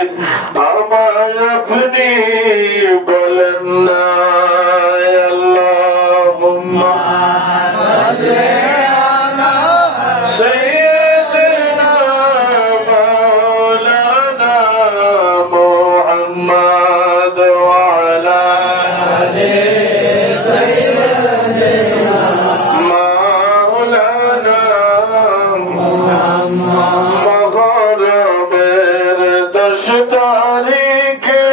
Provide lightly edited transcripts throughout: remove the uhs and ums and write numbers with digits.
আমায় আপনি বলেন না আল্লাহুম্মা সাল্লি আলা সাইয়্যিদিনা মাওলানা মুহাম্মদ ওয়া আলা আলি সাইয়্যিদিনা মাওলানা মুহাম্মদ। তারিখে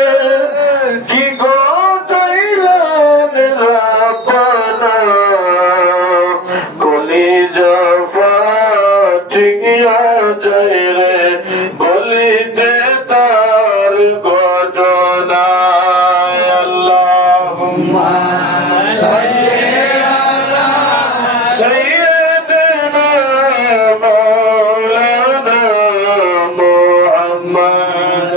কি গোটাইলেন রাব্বানা কলিজা ফাটিয়া যায় রে বলিতে তার ঘটনা। আল্লাহুম্মা সাল্লি আলা সাইয়্যিদিনা মাওলানা মুহাম্মদ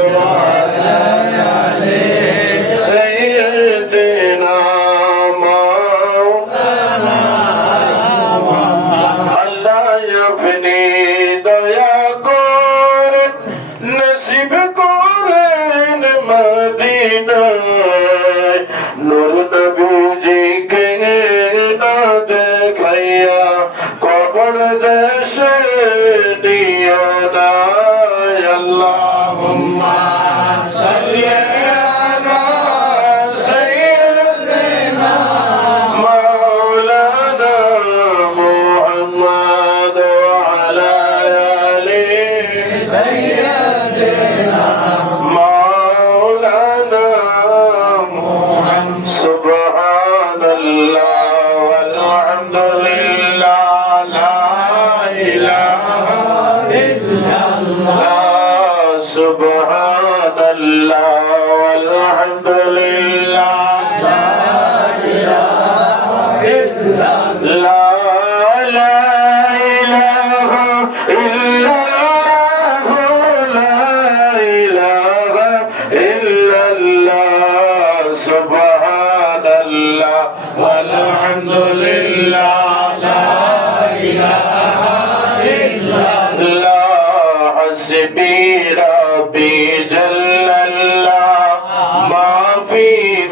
নূর নবীজিকে না দেখাইয়া কবর দেশে নিও না। আল্লাহুম্মা সাল্লি আলা সাইয়্যিদিনা মাওলানা মুহাম্মদ ওয়া আলা আলি সাইয়্যিদিনা মাওলানা সুবহানাল্লাহ ওয়ালহামদুলিল্লাহ লা ইলাহা ইল্লাল্লাহ সুবহানাল্লাহ ওয়ালহামদুলিল্লাহ লা ইলাহা ইল্লাল্লাহ লা ইলাহা ইল্লাল্লাহ লা ইলাহা ইল্লাল্লাহ সুবহানাল্লাহ walhamdulillah la ilaha illallah hasbi rabbi jallallah ma fi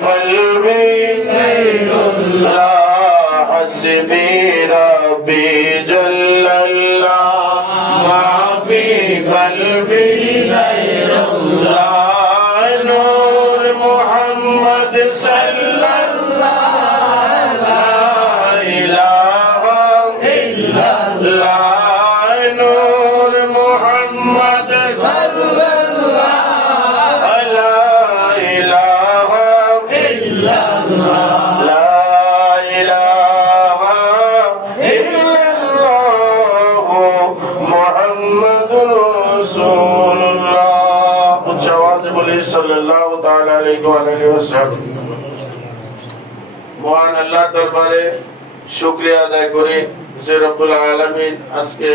qalbi ghayrullah hasbi rabbi jallallah ma fi qalbi ghayrullah nur muhammad sallallahu সাল্লাল্লাহু তাআলা আলাইহি ওয়া আলিহি ওয়াসাল্লাম। মহান আল্লাহর দরবারে শুকরিয়া আদায় করি যে রব্বুল আলামিন আজকে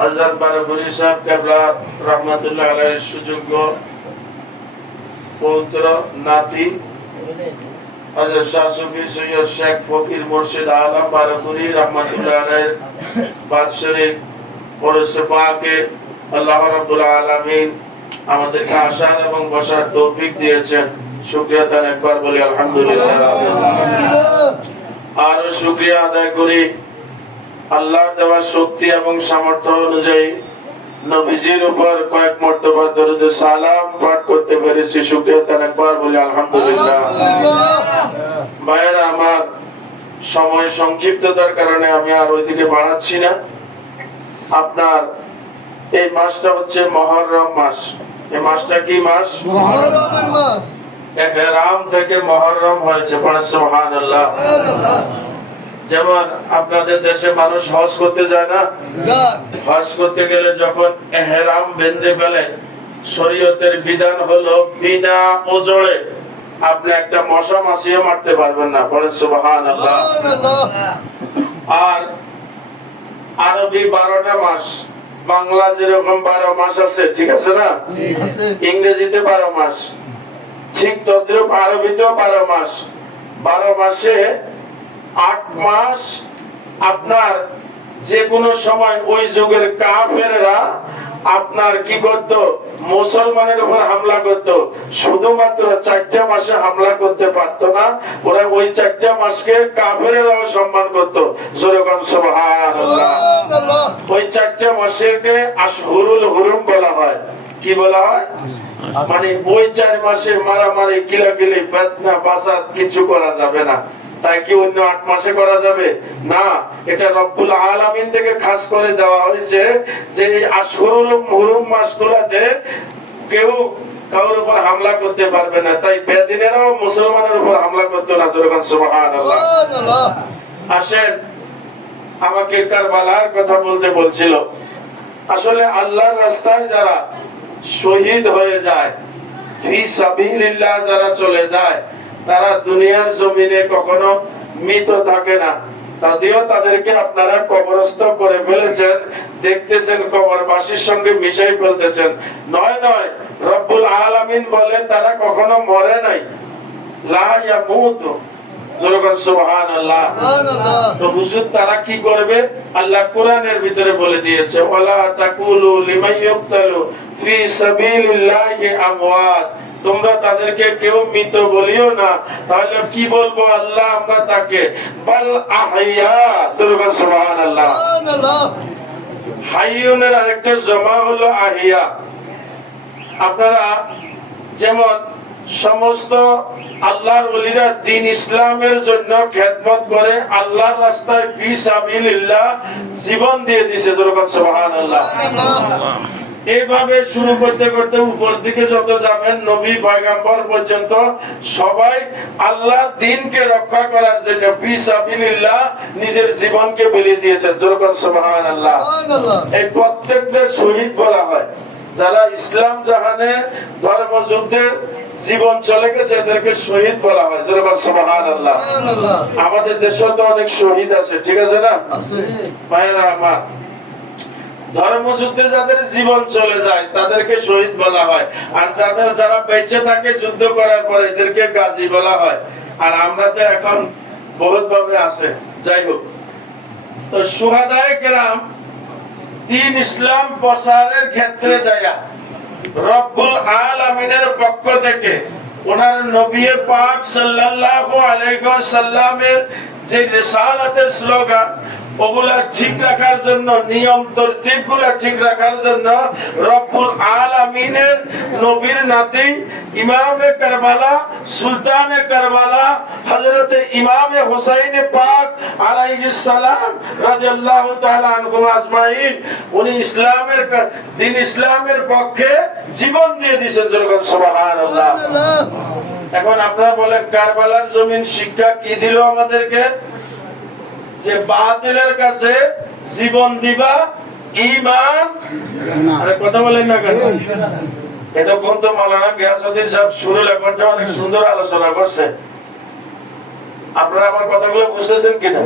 হযরত বারপুরি সাহেব কেবলা রাহমাতুল্লাহ আলাইহির সুযোগ্য পৌত্র নাতি হযরত শাহ সুফি সৈয়দ শেখ ফকির মুর্শিদ আলম বারপুরি রাহমাতুল্লাহ আলাইহির বাদশাহী ওরসে পাকে আল্লাহ রাব্বুল আলামিন আমাদেরকে আসার এবং বসার তৌফিক দিয়েছেন। শুকরিয়া তার একবার বলি আলহামদুলিল্লাহ। আর শুকরিয়া আদায় করি আল্লাহর দেওয়া শক্তি এবং সামর্থ্য অনুযায়ী নবীজির উপর কয়েক মর্তবা দরুদ সালাম পাঠ করতে পেরেছি। শুকরিয়া তার একবার বলি আলহামদুলিল্লাহ। ভাইয়েরা আমার, সময় সংক্ষিপ্ততার কারণে আমি আর ওইদিকে বাড়াচ্ছি না। আপনার এই মাসটা হচ্ছে মুহররম মাস। এই মাসটা কি মাস? মুহররমের মাস। ইহরাম থেকে মুহররম হয়েছে, পড়ে সুবহানাল্লাহ। যেমন আপনাদের দেশে মানুষ হজ করতে যায় না, হজ করতে গেলে যখন ইহরাম বেঁধে ফেলে শরীয়তের বিধান হলো বিনা ওজরে আপনি একটা মশা মাছিও মারতে পারবেন না, পড়ে সুবহানাল্লাহ। আর আরবি 12টা মাস, বাংলা যেরকম 12 মাস আছে, ঠিক আছে না? ইংরেজিতে 12 মাস, ঠিক তদ্রুপ আরবিতেও 12 মাস। 12 মাসে 8 মাস আপনার যে কোনো সময় ওই যুগের কাফেররা আপনার কি করত, মুসলমানের উপর হামলা করত, শুধুমাত্র 4টা মাসে হামলা করতে পারতো না, ওরা ওই 4টা মাসকে কাফেরেরাও সম্মান করত। জোরে বলেন সুবহানাল্লাহ। ওই 4টা মাসকে আশহুরুল হুরুম বলা হয়। কি বলা হয়? মানে ওই 4 মাসে মারামারি, কিলাকিলি, বেদনা, বাসাত কিছু করা যাবে না। তাই কি অন্য 8 মাসে করা যাবে না? এটা রব্বুল আলামিন থেকে খাস করে দেওয়া হয়েছে যে এই আশহুরুল হুরুম মাসগুলোতে কেউ কারোর উপর হামলা করতে পারবে না। তাই বেদিনেরাও মুসলমানের উপর হামলা করতে না। যেরকম সুবহানাল্লাহ। আসেন, আমাকে কারবালার কথা বলতে বলছিল। আসলে আল্লাহর রাস্তায় যারা শহীদ হয়ে যায়, ফি সাবিলিল্লাহ যারা চলে যায়, তারা দুনিয়ার জমিনে কখনো মৃত থাকে না। যদিও তাদেরকে আপনারা কবরস্থ করে ফেলেছেন, দেখতেছেন কবরবাসীর সঙ্গে মিশাই ফেলতেছেন। নয় নয়, রব্বুল আলামিন বলেন তারা কখনো মরে নাই। লা ইয়ামুতু। যেরকম সুবহানাল্লাহ। তো হুজুর তারা কি করবে? আল্লাহ কোরআনের ভিতরে বলে দিয়েছে, ওয়ালা তাকুলু লিমান ইউকতালু ফি সাবিলিল্লাহি আমওয়াত। তোমরা তাদেরকে কেউ মৃত বলিও না। তাহলে কি বলবো? আল্লাহ আমরা তাকে বাল আহইয়া। যেরকম সুবহানাল্লাহ। হাইয়ুনের আরেকটা জমা হলো আহিয়া। আপনারা যেমন সমস্ত আল্লাহর ওলিরা দ্বীন ইসলামের জন্য খেদমত করে, আল্লাহর রাস্তায় ফি সাবিলিল্লাহ জীবন দিয়ে দিয়েছে। যেরকম সুবহানাল্লাহ। এইভাবে শুরু করতে করতে উপর দিকে যত যাবেন, নবী পয়গম্বর পর্যন্ত সবাই আল্লাহর দ্বীনকে রক্ষা করার জন্য ফি সাবিলিল্লাহ নিজের জীবনকে বিলিয়ে দিয়েছেন। যেরকম সুবহানাল্লাহ। এই প্রত্যেকদের শহীদ বলা হয়। যারা ইসলাম জাহানে ধর্মযুদ্ধে জীবন চলে গেছে, এদেরকে শহীদ বলা হয়। যেরকম সুবহানাল্লাহ। আমাদের দেশেও তো অনেক শহীদ আছে, ঠিক আছে না ভাইয়েরা আমার? ধর্মযুদ্ধে যাদের জীবন চলে যায় তাদেরকে শহীদ বলা হয়। আর যারা বেঁচে থাকে যুদ্ধ করার পরে, এদেরকে গাজী বলা হয়। আর আমরা তো এখন বহুত ভাবে আছে। যাই হোক, তো শুহাদায়ে কেরাম দ্বীন ইসলাম প্রচারের ক্ষেত্রে যায়া রব্বুল আলামিনের পক্ষ থেকে ওনার নবী পাক সাল্লাল্লাহু আলাইহি ওয়াসাল্লামের যে রিসালাতের স্লোগান, ওগুলা ঠিক রাখার জন্য, নিয়ম তরতিব গুলা ঠিক রাখার জন্য রব্বুল আলামিনের নবীর নাতি ইমামে কারবালা, সুলতানে কারবালা, হযরতে ইমামে হুসাইন পাক আলাইহিস সালাম রাদিয়াল্লাহু তাআলা আনহুম আজমাইন, উনি ইসলামের দ্বীন ইসলামের পক্ষে জীবন দিয়ে দিয়েছেন। যেরকম সুবহানাল্লাহ। এখন আপনারা বলেন, কারবালার জমিন শিক্ষা কি দিল আমাদেরকে? যে বাতিলের কাছে জীবন দিবা, ঈমান। আরে কথা বলেন না কেন? এতক্ষণ তো মাওলানা গিয়াসউদ্দিন সাহেব শুরু লেখনটা অনেক সুন্দর আলোচনা করছে। আপনারা আমার কথাগুলো বুঝতেছেন কিনা?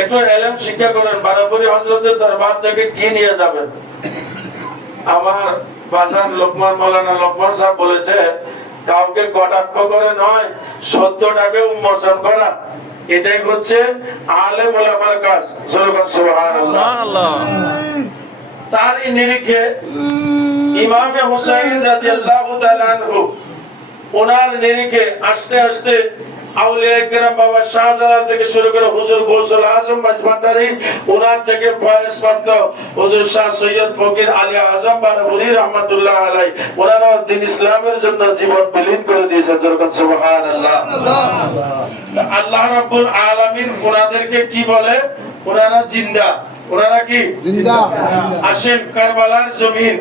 একটু ইলম শিক্ষা করেন। বারাবরী হযরতের দরবার থেকে কি নিয়ে যাবেন? আমার বাজান লোকমান, মাওলানা লোকমান সাহেব বলেছে, কাউকে কটাক্ষ করে নয়, সত্যটাকে উন্মোচন করা, এটাই হচ্ছে আলেম ওলামার কাজ। সুবহানাল্লাহ। তারই নিরিখে ইমামে হুসাইন রাদিয়াল্লাহু তাআলা আনহু, ওনার নিরিখে আস্তে আস্তে আউলিয়া কেরাম, বাবা শাহজালাল থেকে শুরু করে হুজুর গৌসুল আজম মাঝভান্ডারী, ওনার থেকে ফয়েজ প্রাপ্ত হুজুর শাহ সৈয়দ ফকির আলী আজম বারাবরী রহমাতুল্লাহ আলাইহি, ওনারা দ্বীন ইসলামের জন্য জীবন বিলীন করে দিয়েছেন। যেরকম সুবহানাল্লাহ। আল্লাহ রাব্বুল আলামিন ওনাদেরকে কি বলে? ওনারা জিন্দা। ওনারা কি জিন্দা? আসেন, কারবালার জমিন,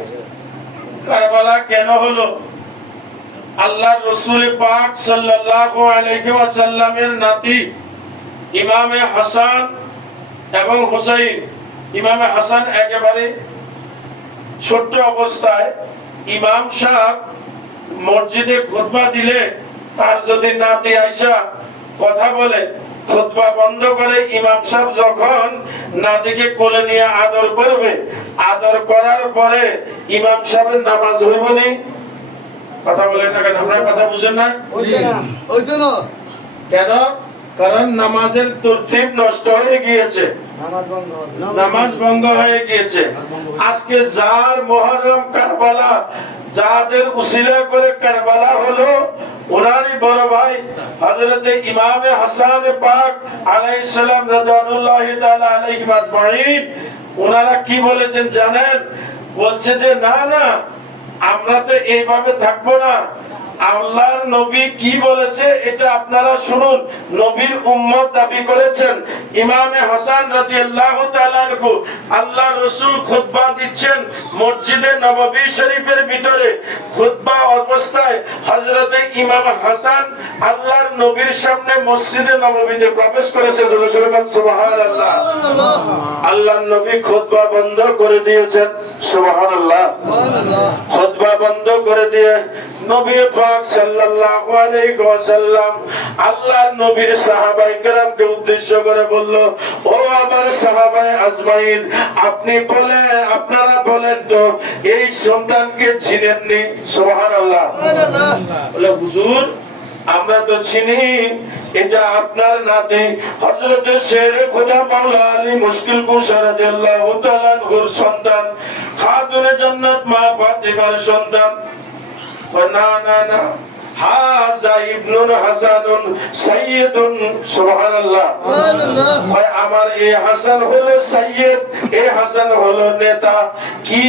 কারবালা কেন হলো? আল্লাহর রাসূল পাক সাল্লাল্লাহু আলাইহি ওয়াসাল্লামের নাতি ইমামে হাসান এবং হুসাইন। ইমামে হাসান একেবারে ছোট অবস্থায় ইমাম সাহেব মসজিদে খুতবা দিলে, তার যদি নাতি আয়েশা কথা বলে, খুতবা বন্ধ করে ইমাম সাহেব যখন নাতিকে কোলে নিয়ে আদর করবে, আদর করার পরে ইমাম সাহেবের নামাজ হইব না? কথা বলেন না কেন? আপনারা কথা বুঝেন না কেন? কারণ নামাজের তরতিব নষ্ট হয়ে গিয়েছে, নামাজ ভঙ্গ হয়ে গিয়েছে। আজকে যার মুহররম কারবালা, যাদের উসিলা করে কারবালা হলো, ওনারই বড় ভাই হযরত ইমাম হাসান পাক আলাইহিস সালাম রাদিয়াল্লাহু তাআলা আলাইহি আজমাইন, ওনারা কি বলেছেন জানেন? বলছে যে না না, আমরা তো এইভাবে থাকবো না। আল্লাহর নবী কি বলেছে এটা আপনারা শুনুন। নবীর উম্মত দাবি করেছেন, ইমামে হাসান রাদিয়াল্লাহু তাআলা আনহু, আল্লাহ রাসূল খুতবা দিচ্ছেন মসজিদে নববী শরীফের ভিতরে। খুতবা অবস্থায় হযরত ইমাম হাসান আল্লাহর নবীর সামনে মসজিদে নববীতে প্রবেশ করেছে। সুবহানাল্লাহ। আল্লাহর নবী খুতবা বন্ধ করে দিয়েছেন। সুবহানাল্লাহ। খুতবা বন্ধ করে দিয়ে নবী পাক সাল্লাল্লাহু আলাইহি ওয়াসাল্লাম আল্লাহর নবীর সাহাবায়ে কেরামকে উদ্দেশ্য করে বলল, ও আমার সাহাবায়ে আজমাইন, আপনারা বলেন তো এই সন্তানকে চিনেননি? সুবহানাল্লাহ। বলে হুজুর আমরা তো চিনি, এটা আপনার নাতি হযরত শেরে খোদা মাওলা আলী মুশকিল কুশা রাদিয়াল্লাহু তাআলা আনহুর সন্তান, খাতুনে জান্নাত মা ফাতিমার সন্তান। না না না, হাযা ইবনুন হাসানুন সাইয়্যিদুন। সুবহানাল্লাহ। হয় আমার এই হাসান হলো সাইয়্যিদ, এই হাসান হলো নেতা। কি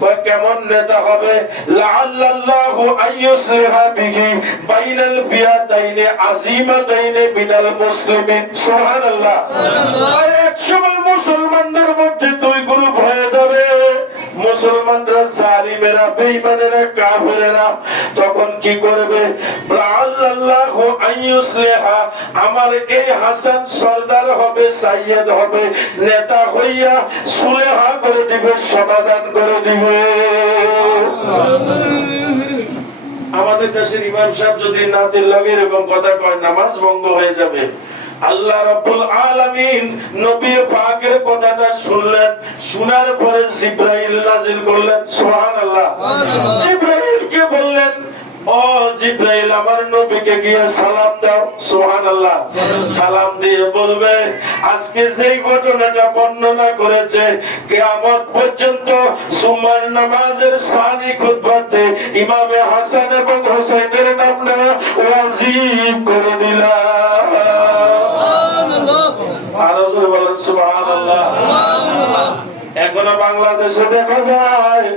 কয় কেমন নেতা হবে? লাআল্লাল্লাহু আইয়ুসলিহা বিহি বাইনাল ফিয়াতাইনি আযীমাতাইনি মিনাল মুসলিমিন। সুবহানাল্লাহ। আর একসময় মুসলমানদের মধ্যে দুই গ্রুপ হয়ে যাবে, মুসলমানরা জালিমেরা, বেঈমানেরা, কাফেরেরা। তখন কি করবে? আল্লাহু আইয়ুসলিহা, আমার এই হাসান সরদার হবে, সাইয়্যিদ হবে, নেতা হইয়া সুলেহা করে দিবে, সমাধান করে দিবে। আমাদের দেশের ইমাম সাহেব যদি নাতির লগে এরকম কথা কয়, নামাজ ভঙ্গ হয়ে যাবে। আল্লাহ রাব্বুল আলামিন নবী পাকের কথাটা শুনলেন, শোনার পরে জিবরাইল নাযিল করলেন। সুবহানাল্লাহ। জিবরাইলকে বললেন, ও জিবরাইল, আমার নবীকে গিয়ে সালাম দাও। সুবহানাল্লাহ। সালাম দিয়ে বলবে, আজকে যেই ঘটনাটা বর্ণনা করেছে, কিয়ামত পর্যন্ত সুমার নামাজের সানি খুতবাতে ইমামে হাসান এবং হোসেনের নামটা ওয়াজিব করে দিলাম। এখনো বাংলাদেশে দেখা যায়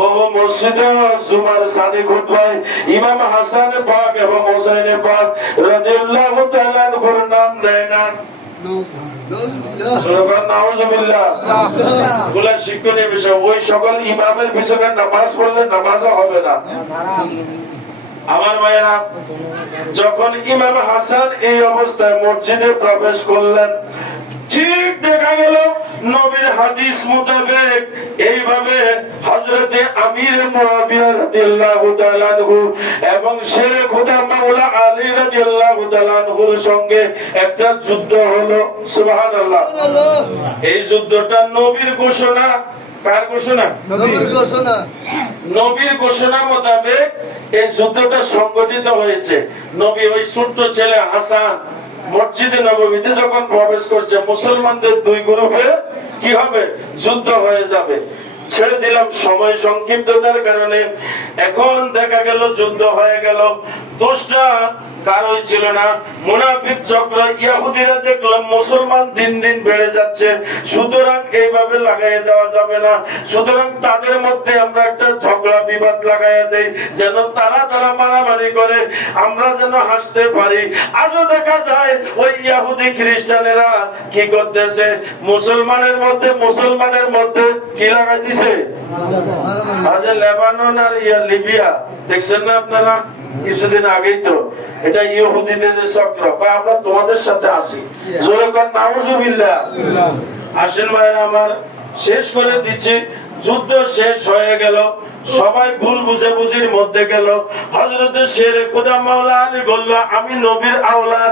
বহু মসজিদে জুমার সানি খুতবায় ইমাম হাসান পাক এবং হোসেন পাক রাদিয়াল্লাহু তাআলা আনহুর নাম নেয় না। শিক্ষণীয় বিষয়, ওই সকল ইমামের পিছনে নামাজ পড়লে নামাজও হবে না। আমার ভাইয়েরা, যখন ইমাম হাসান এই অবস্থায় মসজিদে প্রবেশ করলেন, ঠিক দেখা গেল নবীর হাদিস মোতাবেক এইভাবে হযরতে আমির মুআবিয়া রাদিয়াল্লাহু তাআলা আনহু এবং শেরে খোদা মাওলা আলী রাদিয়াল্লাহু তাআলা আনহুর সঙ্গে একটা যুদ্ধ হলো। সুবহানাল্লাহ। এই যুদ্ধটা নবীর ঘোষণা। কার ঘোষণা? নবীর ঘোষণা। নবীর ঘোষণা মোতাবেক এই যুদ্ধটা সংগঠিত হয়েছে। নবী ওই ছোট্ট ছেলে হাসান মসজিদে নববীতে যখন প্রবেশ করছে, মুসলমানদের দুই গ্রুপে কি হবে? যুদ্ধ হয়ে যাবে। ছেড়ে দিলাম সময় সংক্ষিপ্ততার কারণে। এখন দেখা গেল যুদ্ধ হয়ে গেল। দোষটা কারোই ছিল না, মুনাফিক চক্র। ইহুদিরা দেখলাম মুসলমান দিন দিন বেড়ে যাচ্ছে, সুতরাং এইভাবে লাগাই দেওয়া যাবে না। সুতরাং তাদের মধ্যে আমরা একটা ঝগড়া বিবাদ লাগাইয়া দেই, যেন তারা মারামারি করে, আমরা যেন হাসতে পারি। আজও দেখা যায় ওই ইহুদি খ্রিস্টানেরা কি করতেছে, মুসলমানের মধ্যে কি লাগাই দিছে? আজ লেবানন আর লিবিয়া দেখছেন না আপনারা? কিছুদিন আগেই তো এটা ইহুদিদের চক্র। আমরা তোমাদের সাথে আছি। জোরে কর নাউজুবিল্লাহ। আসেন ভাইরা আমার, শেষ করে দিচ্ছি। যুদ্ধ শেষ হয়ে গেল, সবাই ভুল বুঝাবুঝির মধ্যে গেল। হযরত শেরে খোদা মাওলা আলী বলল, আমি নবীর আওলাদ।